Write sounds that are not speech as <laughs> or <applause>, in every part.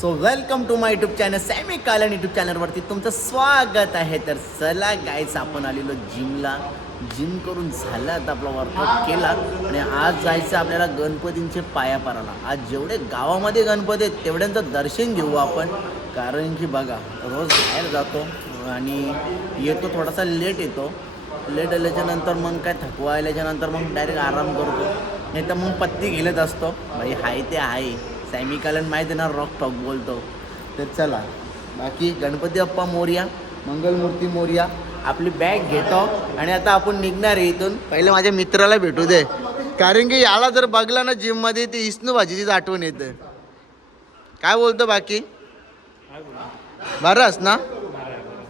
So welcome to my YouTube channel Sammy Kalan YouTube चॅनलवरती तुमचं स्वागत आहे. तर चला गायच आपण आलेलो जिमला. जिम करून झालं आता आपला वर्कआउट केला. आणि आज जायचं आपल्याला गणपतींचे पाया पाराला आज जेवढे गावामध्ये गणपती आहेत तेवढ्यांचं दर्शन घेऊ आपण. कारण की बघा रोज बाहेर जातो आणि येतो थोडासा लेट येतो. लेट आल्याच्यानंतर मग काय थकवा आल्याच्यानंतर मग डायरेक्ट आराम करतो. नाही तर मग पत्ती घेलत असतो. भाई हाय ते आहे सॅमी कलन माहीत आहे ना रॉक टॉक बोलतो. तर चला बाकी गणपती बाप्पा मोर्या मंगलमूर्ती मोर्या आपली बॅग घेतो आणि आता आपण निघणार आहे इथून. पहिले माझ्या मित्राला भेटू दे. कारण की याला जर बघला ना जिममध्ये ती इस्नू भाजीचीच आठवण येते. काय बोलतो बाकी? बरंच ना?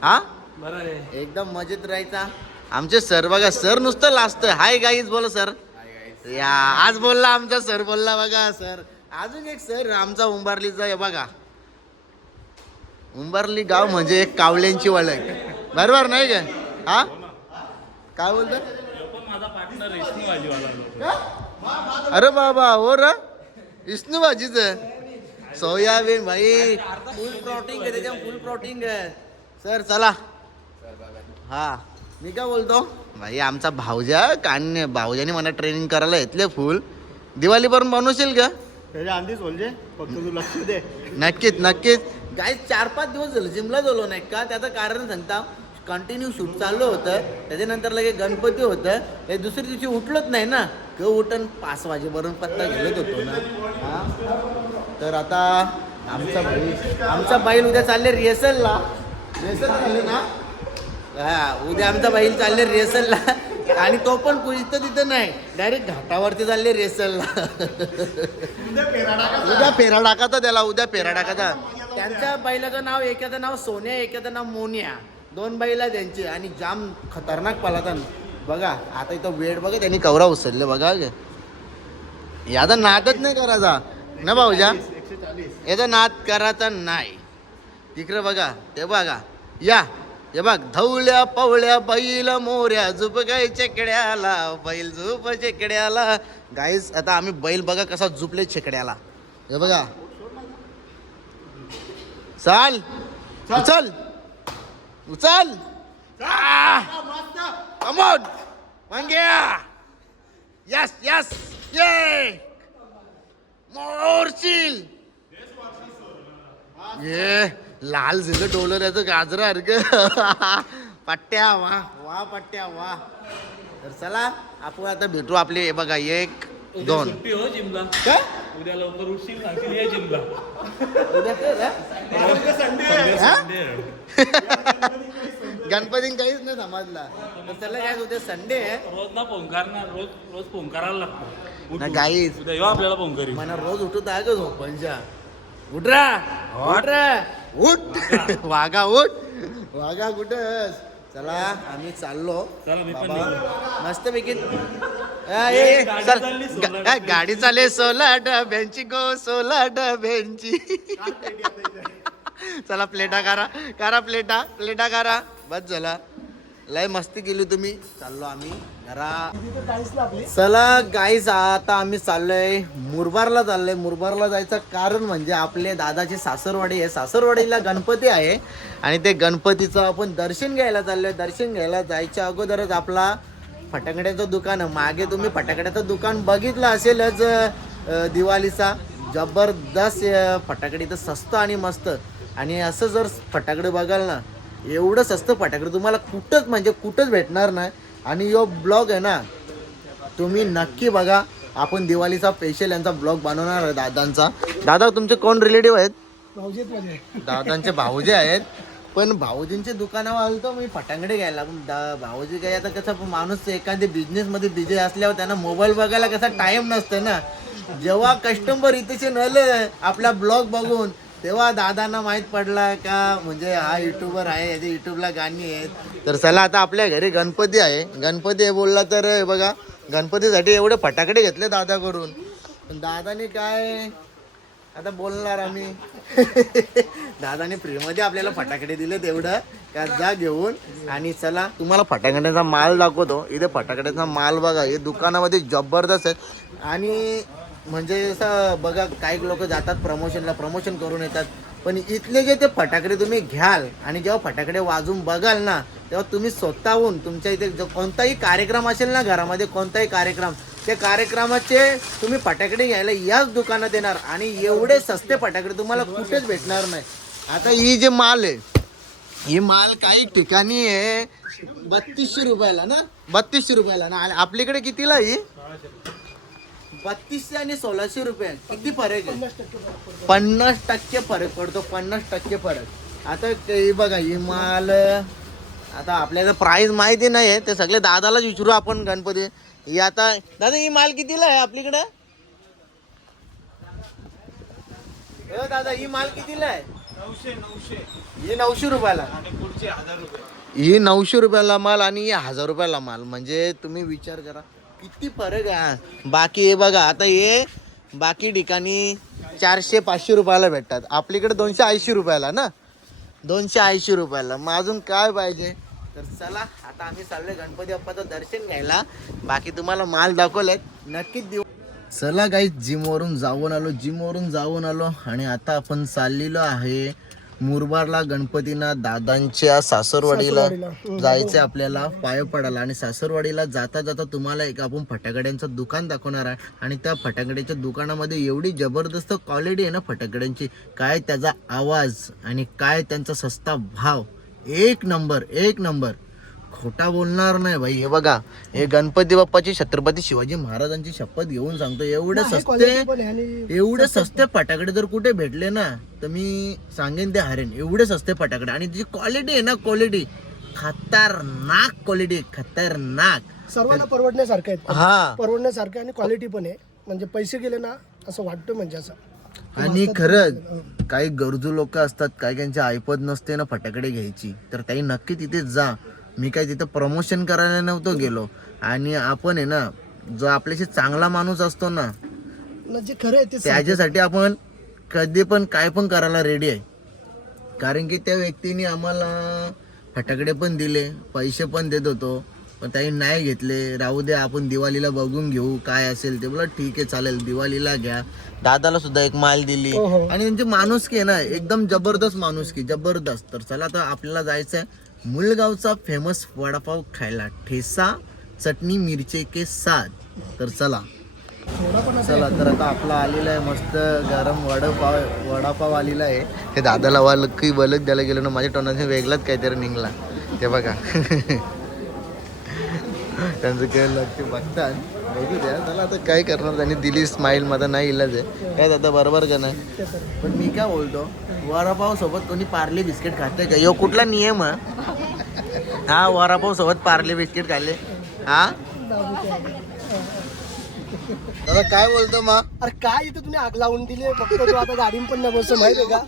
हा? बरं एकदम मजेत राहायचा. आमचे सर बघा सर नुसतं लास्ट हाय गाईज बोला सर. या आज बोलला आमचा सर बोलला बघा सर. अजून एक सर आमचा उंबारलीचा आहे बघा. उंबारली गाव म्हणजे एक कावल्यांची ओळख. बरोबर नाही का? हा? काय बोलतो? अरे बाबा हो र. विष्णू भाजीच सोयाबीन भाई. फुल प्रोटीन आहे त्याच्या फुल प्रोटीन आहे सर चला. हा. मी काय बोलतो? भाई आमचा भाऊजा कान भाऊजाने मला ट्रेनिंग करायला घेतले फुल. दिवाळीपर्यंत बनवशील का? त्याच्या आधीच बोलजे फक्त तू लक्ष दे. नक्कीच नक्कीच. काय चार पाच दिवस झालं जिमला गेलो नाही का? त्याचं कारण सांगता कंटिन्यू शूट चालू होतं. त्याच्यानंतर लगे गणपती होतं. हे दुसऱ्या दिवशी उठलोच नाही ना? क उठण पाच वाजेपर्यंत पत्ता घेलत होतो ना. हा? तर आता आमचा बैल आमचा बैल उद्या चालले रिहर्सलला रिहर्सल झाले ना? हा उद्या आमचा बैल चालले रेसलला आणि तो पण कुठं तिथं नाही. डायरेक्ट घाटावरती चालले रेसलला. उद्या फेरा टाकाचा त्याला उद्या फेरा टाकाचा त्यांच्या बैलाचं नाव एकाचं नाव सोन्या एकाचं नाव मोन्या. दोन बैला त्यांची आणि जाम खतरनाक पालाता बघा आता इथं वेळ बघा त्यांनी कवरा उचलले बघा. याचा नादच नाही करायचा. ना भाऊजा? एकशे चाळीस याचा नाद करायचा नाही. तिकडे बघा ते बघा. या. हे बघ धवल्या पवळ्या बैल मोऱ्या झुप गाय चेकड्याला बैल झुप चेकड्याला. गाईस आता आम्ही बैल बघा कसा झुपले चेकड्याला. हे बघा. चाल. उचल. उचल. कमोन मंग्या. यस यस ये मोरशील ये लाल झालं डोलर याचं गाजरा सारखं <laughs> पट्ट्या वा वा पट्ट्या वा. तर चला आपण आता भेटू आपले बघा एक दोन. सुट्टी हो जिमला. काय उद्या लवकर उठशील सांगशील ये जिमला. उद्या तर, हा? उद्या हा? संडे आहे. <laughs> गणपती काहीच नाही समजला. तर चला काय उद्या संडे आहे. रोज ना पोंकारणार रोज रोज पोंकारायला लागतो. उठ, ना उठ. उद्या येऊ आपल्याला पोंकरी मला रोज उठत आहे ग झोपांच्या उठ रा. उठ रा. <laughs> उठ वागा उठ. वागा कुठं चला आम्ही चाललो. चला, मी पण बाबा, मस्तपैकी. आ, ए, ए, गाडी चल. चालली गा- सोळा आ, गाडी चाले सोला डब्यांची. गो सोला डब्यांची. चला प्लेटा करा करा प्लेटा. प्लेटा करा बस झाला. लय मस्ती केली तुम्ही चाललो आम्ही घरा. चला गाईस आता आम्ही चाललोय मुरबारला चाललोय. मुरबारला जायचं कारण म्हणजे आपले दादाची सासरवाडी आहे. सासरवाडीला गणपती आहे. आणि ते गणपतीचं आपण दर्शन घ्यायला चाललोय. दर्शन घ्यायला जायच्या अगोदरच आपला फटाकड्याचं दुकान आहे. मागे तुम्ही फटाकड्याचं दुकान बघितलं असेलच दिवाळीचा. जबरदस्त फटाकडी फटाकडे तर स्वस्त आणि मस्त. आणि असं जर फटाकडे बघाल ना एवढं स्वस्त फटाकडे. तुम्हाला कुठंच म्हणजे कुठंच भेटणार नाही. आणि यो ब्लॉग आहे ना तुम्ही नक्की बघा. आपण दिवाळीचा स्पेशल यांचा ब्लॉग बनवणार आहे दादांचा. दादा तुमचे कोण रिलेटिव्ह आहेत? दादांचे भाऊजे आहेत. पण भाऊजींचे दुकानावर आलो तर मी फटाकडे घ्यायला पण दा- भाऊजी काय आता कसं माणूस एखाद्या बिझनेसमध्ये बिझी असल्यावर त्यांना मोबाईल बघायला कसा टाईम नसतं ना. जेव्हा कस्टमर इथे नले आपला ब्लॉग बघून. तेव्हा दादांना माहीत पडला का म्हणजे हा युट्यूबर आहे याच्या युट्यूबला गाणी आहेत. तर चला आता आपल्या घरी गणपती आहे. गणपती आहे बोलला तर बघा गणपतीसाठी एवढे फटाकडे घेतले दादाकडून. पण दादाने काय? आता बोलणार आम्ही. <laughs> दादाने फ्रीमध्ये आपल्याला फटाकडे दिले तेवढं का जा घेऊन आणि चला. तुम्हाला फटाकड्याचा माल दाखवतो. इथे फटाकड्याचा माल बघा. हे दुकानामध्ये जबरदस्त आहे आणि म्हणजे असं बघा काही लोक जातात प्रमोशनला प्रमोशन करून येतात. पण इथले जे ते फटाकडे तुम्ही घ्याल आणि जेव्हा फटाकडे वाजून बघाल ना तेव्हा तुम्ही स्वतःहून तुमच्या इथे जो कोणताही कार्यक्रम असेल ना घरामध्ये कोणताही कार्यक्रम त्या कार्यक्रमाचे तुम्ही फटाकडे घ्यायला याच दुकानात येणार आणि एवढे सस्ते फटाकडे तुम्हाला कुठेच भेटणार नाही. आता ही जे माल आहे ही माल काही ठिकाणी आहे बत्तीसशे रुपयाला ना बत्तीसशे रुपयाला ना. आपल्याकडे कितीला ही? बत्तीसशे आणि सोळाशे रुपये. किती फरक आहे? पन्नास टक्के फरक पडतो. पन्नास टक्के फरक आता ते बघा ही माल आता आपल्याला प्राइस माहिती नाही आहे ते सगळे दादालाच विचारू आपण गणपती. ही आता दादा ही माल कितीला आहे आपल्याकडे? ए दादा ही माल कितीला आहे? ही नऊशे रुपयाला. ही नऊशे रुपयाला माल आणि ही हजार रुपयाला माल. म्हणजे तुम्ही विचार करा. किती फरक आहे हा. बाकी हे बघा आता हे बाकी ठिकाणी चारशे पाचशे रुपयाला भेटतात. आपल्याकडे दोनशे ऐंशी रुपयाला ना? दोनशे ऐंशी रुपयाला. मग अजून काय पाहिजे? तर चला आता आम्ही चाललोय गणपती बाप्पाचं दर्शन घ्यायला. बाकी तुम्हाला माल दाखवलेत नक्कीच देऊ. चला काही जिमवरून जाऊन आलो जिमवरून जाऊन आलो. आणि आता आपण चाललेलो आहे मुरबाडला गणपतीना दादांच्या सासरवाडीला जायचं आपल्याला पाय पडायला. आणि सासरवाडीला जाता जाता तुम्हाला एक आपण फटाकड्यांचं दुकान दाखवणार आहे. आणि त्या फटाकड्याच्या दुकानामध्ये एवढी जबरदस्त क्वालिटी आहे ना फटाकड्यांची. काय त्याचा आवाज आणि काय त्यांचा सस्ता भाव. एक नंबर एक नंबर. खोटा बोलणार नाही भाई. हे बघा हे गणपती बाप्पाची छत्रपती शिवाजी महाराजांची शपथ घेऊन सांगतो एवढे सस्ते एवढे सस्ते फटाकडे जर कुठे भेटले ना तर मी सांगेन ते हरेन. एवढे सस्ते फटाकडे. आणि जी क्वालिटी आहे ना क्वालिटी खतरनाक क्वालिटी खतरनाक. सर्वांना परवडण्यासारखं आहे हा. परवडण्यासारखं आणि क्वालिटी पण आहे. म्हणजे पैसे गेले ना असं वाटतं म्हणजे असं. आणि खरंच काही गरजू लोक असतात काही त्यांची ऐपत नसते ना फटाकडे घ्यायची तर काही नक्की तिथे जा. मी काही तिथं प्रमोशन करायला नव्हतो गेलो. आणि आपण आहे ना जो आपल्याशी चांगला माणूस असतो ना जे खरं आहे ते. त्याच्यासाठी आपण कधी पण काय पण करायला रेडी आहे. कारण की त्या व्यक्तीने आम्हाला फटाकडे पण दिले पैसे पण देत होतो. पण त्याही नाही घेतले. राहू दे आपण दिवाळीला बघून घेऊ काय असेल ते. बोला ठीक आहे चालेल दिवाळीला घ्या. दादाला सुद्धा एक माल दिली. हो, हो. आणि त्यांची माणुसकी आहे ना एकदम जबरदस्त माणुसकी जबरदस्त. तर चला आता आपल्याला जायचं आहे मुलगावचा फेमस वडापाव खायला ठेसा चटणी मिरचे के साथ तर चला. पण चला तर आता आपला आलेला आहे मस्त गरम वडापाव वडापाव आलेला आहे. हे दादाला वा लक्की बलक द्यायला गेलो ना माझ्या टोनाने वेगळाच काहीतरी निघला. ते बघा. <laughs> त्यांचं काय लक्ष बघतात बघू द्या. चला आता काय करणार त्यांनी? दिली स्माईल माझा नाही इलाज आहे. काय दादा बरोबर का नाही. पण मी काय बोलतो? वडापाव सोबत कोणी पार्ले बिस्किट खाते का? यो कुठला नियम आहे हा वडापाव सोबत पार्ले बिस्किट खाल्ले. हा? दादा काय बोलतो मग अरे काय इथं तुम्ही आग लावून दिली फक्त तू आता गाडीन पण बसतो माहिती आहे का?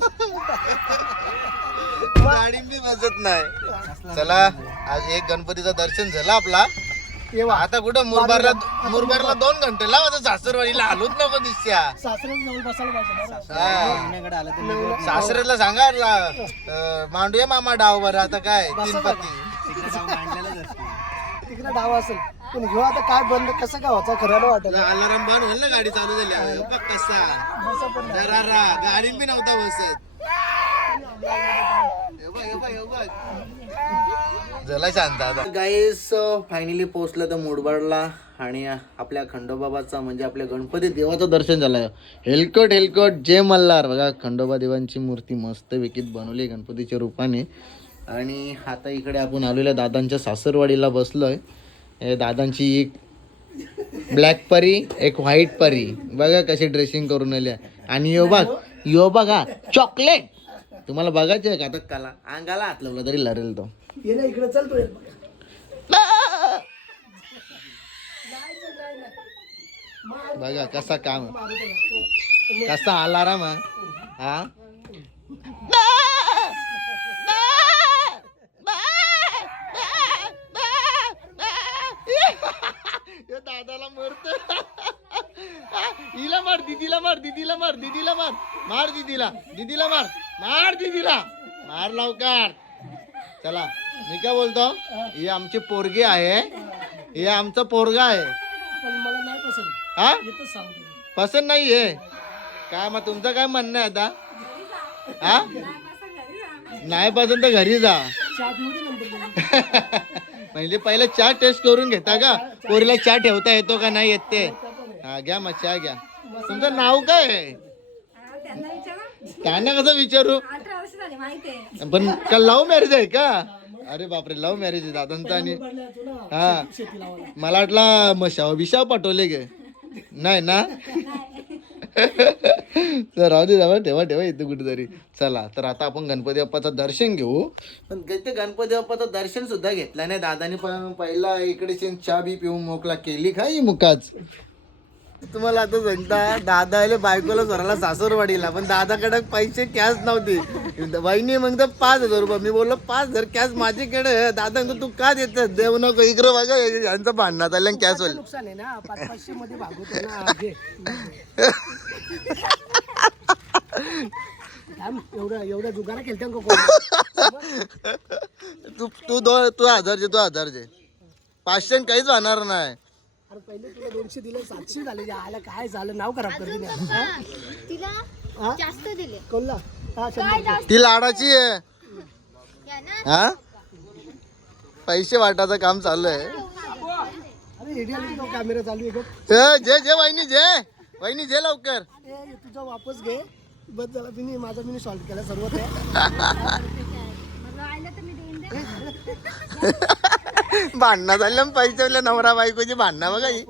गाडी बी बसत नाही. चला आज एक गणपतीचं दर्शन झालं आपला. आता कुठं? मुरबारला मुरबारला दोन घंटे लाव आता सासरवाडीला. आलोच नको दिसत्या. सासऱ्याला जाऊन बसायला पाहिजे बरं. सासऱ्याला सांगा ला- अं, मांडूया मामा डाव बरं. आता काय? तीन पत्ती तिकडे डाव असेल. पण ह्यो आता काय बंद कसं काय व्हायचा? खऱ्याला वाटत. अलाराम बंद होईल ना गाडी चालू झाली. बघ कसा. जरा रा गाडीत बी नव्हता बसत. झाला शांत आता. गाईस फायनली uh, पोहोचलं तर मुडबाडला आणि uh, आपल्या खंडोबाबाचा म्हणजे आपल्या गणपती देवाचं दर्शन झालं हेलकट हेलकट जय मल्हार. बघा खंडोबा देवांची मूर्ती मस्त विकीत बनवली आहे गणपतीच्या रूपाने. आणि आता इकडे आपण आलेल्या दादांच्या सासरवाडीला बसलोय. हे दादांची एक ब्लॅक परी एक व्हाईट परी. बघा कशी ड्रेसिंग करून आली आहे. आणि यो बघ यो बघा चॉकलेट तुम्हाला बघायचं आहे का आता कला अंगाला हात लावला तरी लढेल तो इकडे चल तू बघा कसा काम कसा अलाराम. हा हे दादाला मरतो हिला मार दीदीला मार दीदीला मार दीदीला मार. मार दीदीला दीदीला मार. मार दीदीला. मार लवकर. चला मी काय बोलतो? ही आमची पोरगी आहे. हे आमचा पोरगा आहे. पण मला नाही पसंत. हा? पसंत नाही आहे काय मग तुमचं काय म्हणणं आहे आता? हा? नाही पसंत तर घरी जा. म्हणजे पहिलं चहा टेस्ट <laughs> करून घेता का? पोरीला चहा ठेवता येतो का? नाही येत ते. हा घ्या मग चहा घ्या तुमचं नाव काय आहे? त्यांना कसं विचारू? पण का लव्ह मॅरेज आहे का? अरे बापरे लव्ह मॅरेज आहे दादांचं आणि हा. मला वाटला मशाव बिशाव पाठवले गे. नाही ना? तर राहू दे जावा ठेवा ठेवा इथे कुठेतरी. चला तर आता आपण गणपती बाप्पाचं दर्शन घेऊ. पण ते गणपती बाप्पाचं दर्शन सुद्धा घेतलं नाही दादानी पण पहिला इकडे चहा बी पिऊन मोकला केली खाई मुकाच. तुम्हाला आता सांगता दादा आले बायकोला स्वराला सासूरवाडीला पण दादाकडे पैसे कॅश नव्हते. वहिनी मग तर पाच हजार रुपये. मी बोललो पाच हजार कॅश माझ्याकडे. दादा म्हणतो, तू का देत देऊ नको इकडे बघा यांचं भांडणात आलं कॅश वाले. नुकसान आहे ना पाच पाचशे मध्ये एवढं जुगारा तू तू दो तू हजार जे तू हजार जे पाचशे काहीच होणार नाही. अरे पहिले तुला दोनशे दिले सातशे झाले. जे आलं काय झालं? नाव खराब. हा? तिला जास्त दिले. कोणला? हा शंभर ती लाडाची आहे. या ना. हा? पैसे वाटायचं काम चालू आहे. अरे एरिया तो कॅमेरा चालू आहे बघ. ए, जे जे वहिनी जे. वहिनी जे लवकर. ए, तुझा वापस घे. बस झाला तुम्ही माझा मी सॉल्व केला सर्व ते <laughs> <laughs> मला आलं तर मी देईन दे <laughs> भांडणं झाले पैसे नवरा बायकोची भांडणं बघा ही.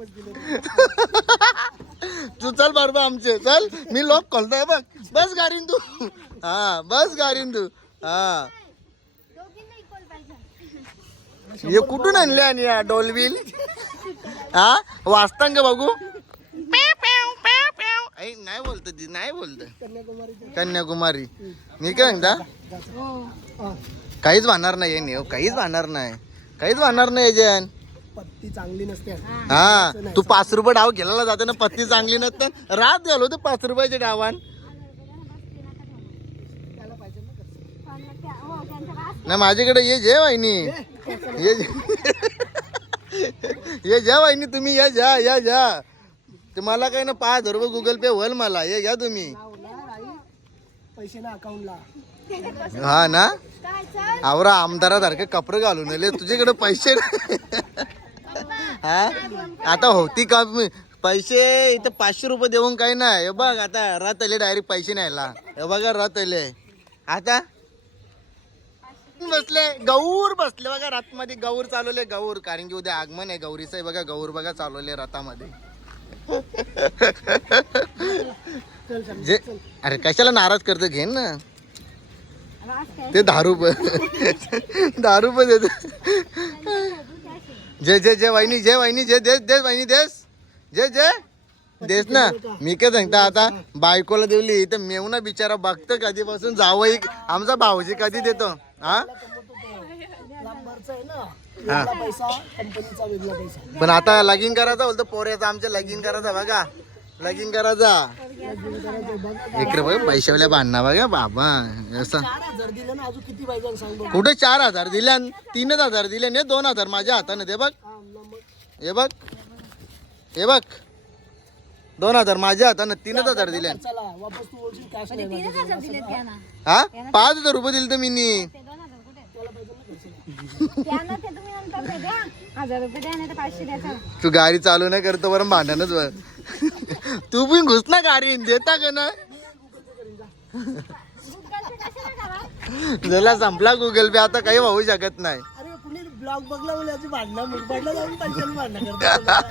तू चल बरोबर आमचे चल. मी लोक खोलतोय बघ. बस गाडीन तू. हा बस गाडीन तू. हा. हे कुठून आणले आणि या डोलबिल हा? वाचतां का बघू? ऐ, नाही बोलत ती नाही बोलत. कन्याकुमारी. कन्याकुमारी मी काय म्हणता? हा. काहीच वाहणार नाही हे काहीच वाहणार नाही. काहीच वाहणार नाही जन पत्ती चांगली नसते. हा. तू पाच रुपये डाव गेलेला जाते ना पत्ती चांगली नसते. रात गेलो ते पाच रुपयाच्या डावान. नाही माझ्याकडे ये जे वाहिनी. ये जे- ये <laughs> ज्या वाहिनी तुम्ही या जा या जा ते मला काही ना पाच हजार रुपये गुगल पे होईल मला. ये घ्या तुम्ही. पैसे ना अकाउंटला हा ना? आवरा आमदारासारखे कपडे घालून आले. तुझ्याकडे पैसे हा? आता होती का? मी- पैसे इथं पाचशे रुपये देऊन काही नाही. हे बघ आता रात आले डायरेक्ट पैसे न्यायला. हे बघा रात आले. आता? बसले गौर बसले. बघा रातमध्ये गौर चालवले गौर. कारण की उद्या आगमन आहे गौरीचं आहे. बघा गौर बघा चालवले रथामध्ये. <laughs> जे अरे कशाला नाराज करतो घेन ना. ते दहा रुपये. दहा रुपये देतो. जे जे जे वहिनी जे वहिनी जे देस देस वहिनी देस. जे जे. देस ना. मी काय सांगता आता बायकोला देवली तर मेवना बिचारा बघतो कधीपासून जावं आमचा भाऊजी कधी देतो? हा? ना पण आता लगीन करायचा बोलतो पोऱ्याचा आमच्या लगीन करायचा बघा. लगीन करायचा. इकडे बघ पैशावाल्या भांडणा बघा बाबा असं. कुठे चार हजार दिल्या तीनच हजार दिले ने दोन हजार माझ्या हाताने दे बघ. हा, बघ. हे बघ. दोन हजार माझ्या हाताने तीनच हजार दिले चला वापस तू बोलशील कॅश नाही तीनच हजार दिले त्यांना हा? पाच हजार रुपये दिले तर मी नी. तुम्ही. तू गाडी चालू नाही करतो बरं भांडणच बघ तू पण घुस ना गाडी देता का ना झाला संपला गुगल पे आता काही होऊ शकत नाही. अरे कुणी ब्लॉग बघला म्हणजे याची भांडणं मुंबईला जाऊन पैशाने भांडणं करतात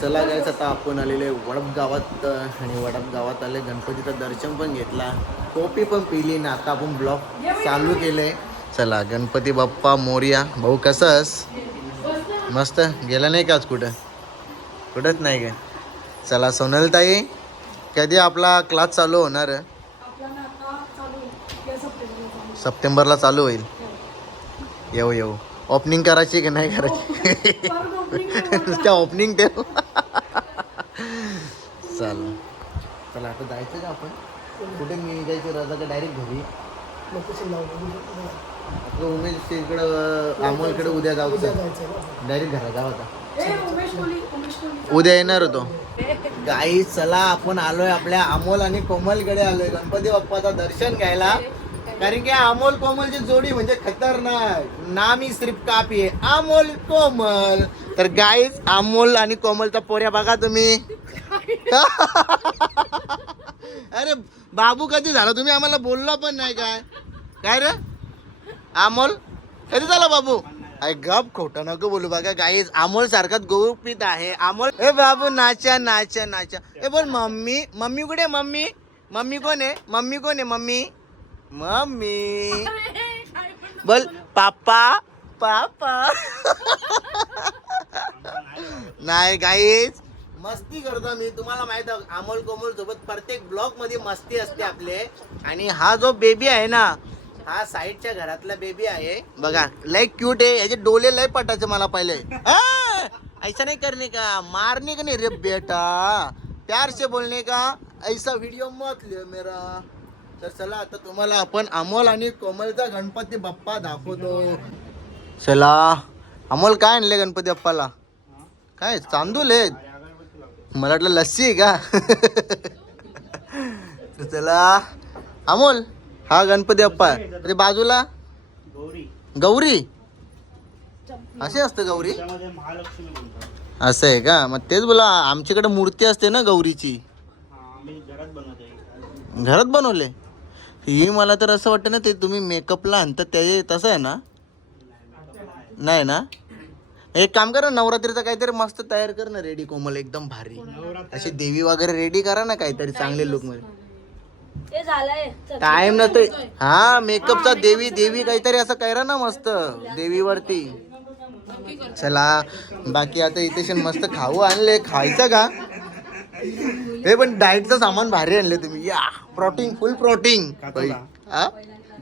चला गायच आता आपण आलेले वडप गावात आणि वडप गावात आले गणपतीचं दर्शन पण घेतला. कॉफी पण पिली ना आता आपण ब्लॉग चालू केले चला गणपती बाप्पा मोर्या भाऊ कसंस मस्त? गेला नाही का आज कुठं? कुठंच नाही का चला सोनलताई कधी आपला क्लास चालू होणार? सप्टेंबरला चालू होईल. येऊ येऊ. ओपनिंग करायची की नाही करायची? नुसत्या ओपनिंग ठेव चाल. चला आता जायचं का आपण? कुठे निघायचं राजा का डायरेक्ट घरी. आपलं उमेश इकडं अमोल इकडे उद्या जाऊ डायरेक्ट घरा जाऊ आता. उद्या येणार होतो. गाई चला आपण आलोय आपल्या अमोल आणि कोमलकडे आलोय. गणपती बाप्पाचं दर्शन घ्यायला. कारण की अमोल कोमलची जोडी म्हणजे खतरनाक. नामी सिर्फ कापी अमोल कोमल. तर गाईच अमोल आणि कोमलचा पोऱ्या बघा तुम्ही. अरे बाबू कधी झाला? तुम्ही आम्हाला बोलला पण नाही काय. काय रे? अमोल? कधी झाला बाबू? अरे गप खोटं नको बोलू बघा गाईज अमोल सारखाच गोपित आहे. अमोल ए बाबू नाचा नाचा नाचा. ए बोल मम्मी मम्मी कुठे आहे, मम्मी? मम्मी कोण आहे? मम्मी कोण आहे मम्मी? मम्मी. बोल पापा पापा. नाही गाईज मस्ती करतो मी. तुम्हाला माहीत आहे अमोल कोमोल सोबत प्रत्येक ब्लॉगमध्ये मस्ती असते आपले. आणि हा जो बेबी आहे ना हा साईडच्या घरातला बेबी आहे. बघा लय क्यूट आहे. याचे डोले लय पटायचे मला पहिले. ऐसा नाही करणे का? मारणे का नाही रे बेटा? प्यार से बोलणे का? ऐसा व्हिडिओ मत लियो मेरा. तर चला आता तुम्हाला आपण अमोल आणि कोमलचा गणपती बाप्पा दाखवतो. चला अमोल काय आणले गणपती बाप्पाला? काय चांदूल आहेत? मला वाटलं लस्सी आहे का? <laughs> तर चला अमोल हा गणपती बाप्पा ते बाजूला? गौरी. गौरी? असे असतं गौरी? असं आहे का? मग तेच बोला आमच्याकडे मूर्ती असते ना गौरीची. हा, घरात बनवतो. घरात बनवले? ही मला तर असं वाटतं ना ते तुम्ही मेकअपला आणतात ते तसं आहे ना? नाही ना? एक काम करा नवरात्रीचं काहीतरी मस्त तयार कर ना रेडी कोमल एकदम भारी. अशी देवी वगैरे रेडी करा ना काहीतरी चांगले लुकमध्ये. ते झालंय. टाइम नसतोय हा मेकअपचा देवी देवी काहीतरी असं करा ना मस्त देवीवरती. चला बाकी आता इथे शेण मस्त खाऊ आणले. खायचं का? हे पण डाएटचं सामान भारी आणले तुम्ही. या प्रोटीन फुल प्रोटीन?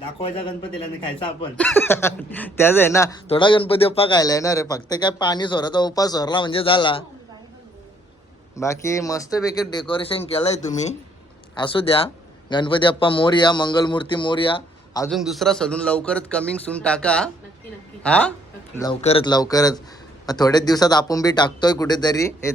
दाखवायचा गणपतीला खायचा आपण. <laughs> त्याच आहे ना थोडा गणपती बाप्पा खायला येणार आहे. फक्त काय पाणी सोराचा उपास सोरला म्हणजे झाला. बाकी मस्तपैकी डेकोरेशन केलंय तुम्ही. असू द्या. गणपती बाप्पा मोर्या मंगलमूर्ती मोर्या. अजून दुसरा सलून लवकरच कमिंग सून टाका. हा? लवकरच लवकरच. थोड्याच दिवसात आपण बी टाकतोय कुठेतरी. हे